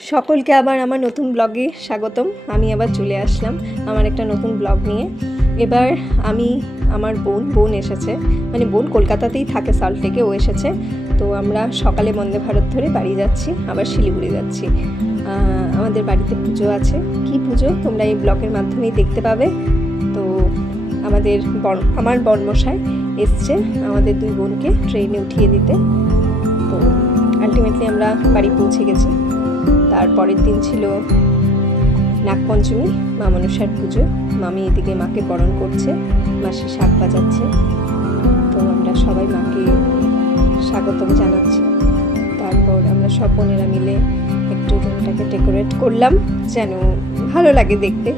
সকলকে আবার আমার নতুন ব্লগে স্বাগতম। আমি আবার চলে আসলাম আমার একটা নতুন ব্লগ নিয়ে। এবার আমি আমার বোন এসেছে, মানে বোন কলকাতাতেই থাকে, সল্টলেকে ও এসেছে। তো আমরা সকালে বন্দে ভারত ধরে বাড়ি যাচ্ছি, আবার শিলিগুড়ি যাচ্ছি। আমাদের বাড়িতে পুজো আছে। কি পুজো তোমরা এই ব্লগের মাধ্যমেই দেখতে পাবে। তো আমার বরমশাই এসছে আমাদের দুই বোনকে ট্রেনে উঠিয়ে দিতে। তো আলটিমেটলি আমরা বাড়ি পৌঁছে গেছি। তারপরের দিন ছিল নাগপঞ্চমী, মা মনসার পুজো। মামি এদিকে মাকে বরণ করছে, মাসি শাক বাজাচ্ছে। তো আমরা সবাই মাকে স্বাগতম জানাচ্ছি। তারপর আমরা সব বোনেরা মিলে একটু রুমটাকে ডেকোরেট করলাম যেন ভালো লাগে দেখতে।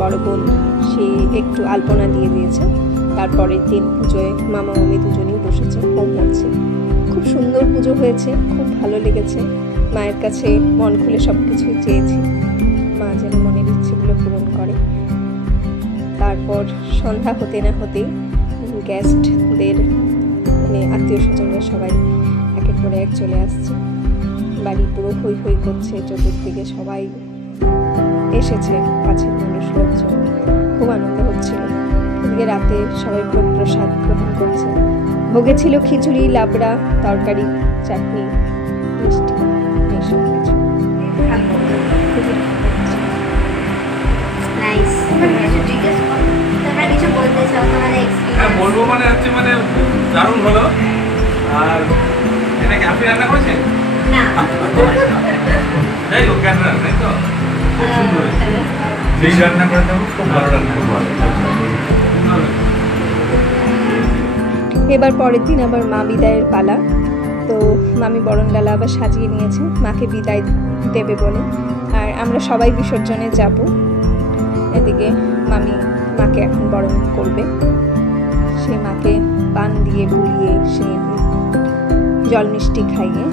বড় বোন সে একটু আলপনা দিয়ে দিয়েছে। তারপরের দিন পুজোয় মামা মামি দুজনেই বসেছে, হোম হচ্ছে। খুব সুন্দর পুজো হয়েছে, খুব ভালো লেগেছে। মায়ের কাছে মন খুলে সব কিছু চেয়েছি, মা যেন মনের ইচ্ছেগুলো পূরণ করে। তারপর সন্ধ্যা হতে না হতেই গেস্টদের মানে আত্মীয় স্বজনরা সবাই একের পরে এক চলে আসছে। বাড়ি পুরো হই হই করছে, চতুর্দিকে সবাই এসেছে, কাছের মানুষ লোকজন। খুব আনন্দ হচ্ছিল। এদিকে রাতে সবাই ভোগ প্রসাদ গ্রহণ করছে। ভোগে ছিল খিচুড়ি, লাবড়া, তরকারি, চাটনি, মিষ্টি, এইসব কিছু। বলবো মানে হচ্ছে মানে দারুণ হলো। আর এটা কি আপনি রান্না করেছেন? না, যাই হোক, কেন রান্না তো খুব সুন্দর হয়েছে। সেই রান্না করে দেবো, খুব ভালো রান্না করবো। এবার পরের দিন আবার মা বিদায়ের পালা। তো মামি বরণডালা আবার সাজিয়ে নিয়েছে মাকে বিদায় দেবে বলে। আর আমরা সবাই বিসর্জনে যাব। এদিকে মামি মাকে এখন বরণ করবে। সে মাকে পান দিয়ে বুলিয়ে, সে জল মিষ্টি খাইয়ে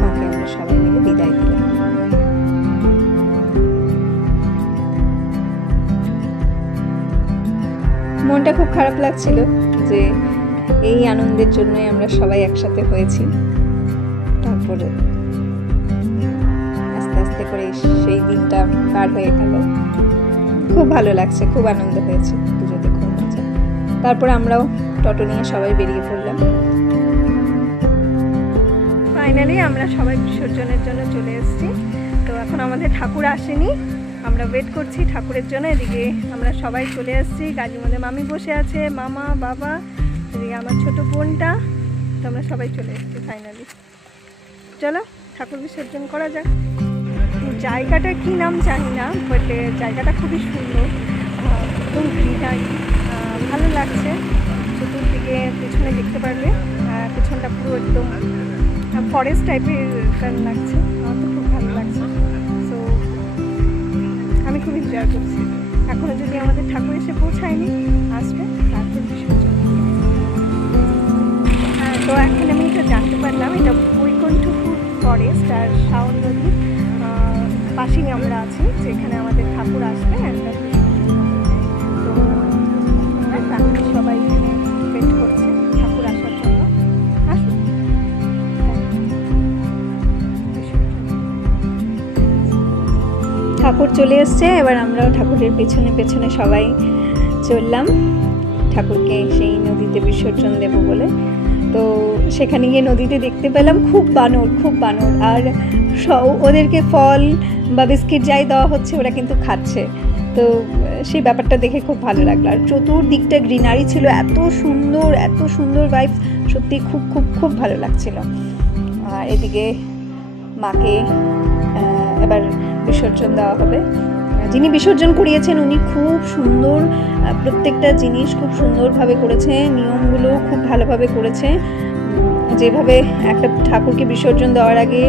মাকে আমরা সবাই মিলে বিদায় দিলাম। মনটা খুব খারাপ লাগছিল যে এই আনন্দের জন্যই আমরা সবাই একসাথে হয়েছি। তারপরে আস্তে আস্তে করে সেই দিনটা পার হয়ে গেল। খুব ভালো লাগছে, খুব আনন্দ হয়েছে, পুজোতে খুব মজা। তারপরে আমরাও টোটো নিয়ে সবাই বেরিয়ে পড়লাম। ফাইনালি আমরা সবাই বিসর্জনের জন্য চলে এসেছি। তো এখন আমাদের ঠাকুর আসেনি, আমরা ওয়েট করছি ঠাকুরের জন্য। এদিকে আমরা সবাই চলে এসেছি, গাড়ির মধ্যে মামি বসে আছে, মামা, বাবা, এদিকে আমার ছোট বোনটা। তো আমরা সবাই চলে এসেছি ফাইনালি। চলো ঠাকুর বিসর্জন করা যাক। জায়গাটা কি নাম জানি না, বাট জায়গাটা খুবই সুন্দর, একদম গ্রিনারি, ভালো লাগছে। চতুর্দিকে পেছনে দেখতে পারবে, পেছনটা পুরো একদম ফরেস্ট টাইপের লাগছে। আমার তো খুব ভালো লাগছে। সো আমি খুব এনজয় করছি। এখনও যদি আমাদের ঠাকুর এসে পৌঁছায়নি, আসবে তারপর বিসর্জন। তো এখন আমি এটা জানতে পারলাম এটা বৈকুণ্ঠপুর ফরেস্ট আর শাওন নদীর পাশেই আমরা আছি, যেখানে আমাদের ঠাকুর আসবে। তো ফ্যামিলি সবাই এখানে ওয়েট করছে ঠাকুর আসার জন্য। আসুন, ঠাকুর চলে এসছে। এবার আমরাও ঠাকুরের পেছনে পেছনে সবাই চললাম ঠাকুরকে সেই নদীতে বিসর্জন দেব বলে। তো সেখানে গিয়ে নদীতে দেখতে পেলাম খুব বানর, খুব বানর। আর ওদেরকে ফল বা বিস্কিট যাই দেওয়া হচ্ছে ওরা কিন্তু খাচ্ছে। তো সেই ব্যাপারটা দেখে খুব ভালো লাগলো। আর চতুর্দিকটা গ্রিনারি ছিল, এত সুন্দর ভাইব, সত্যি খুব খুব খুব ভালো লাগছিল। আর এদিকে মাকে এবার বিসর্জন দেওয়া হবে। যিনি বিসর্জন করিয়েছেন উনি খুব সুন্দর, প্রত্যেকটা জিনিস খুব সুন্দরভাবে করেছে, নিয়মগুলো খুব ভালোভাবে করেছে। যেভাবে একটা ঠাকুরকে বিসর্জন দেওয়ার আগে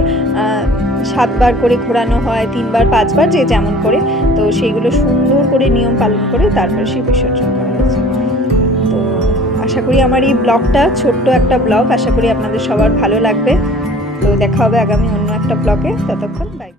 7 বার করে ঘোরানো হয়, 3 বার 5 বার, যে যেমন করে, তো সেইগুলো সুন্দর করে নিয়ম পালন করে তারপরে সেই বিসর্জন করা হয়েছে। তো আশা করি আমার এই ব্লগটা, ছোট্ট একটা ব্লগ, আশা করি আপনাদের সবার ভালো লাগবে। তো দেখা হবে আগামী অন্য একটা ব্লগে। ততক্ষণ বাই।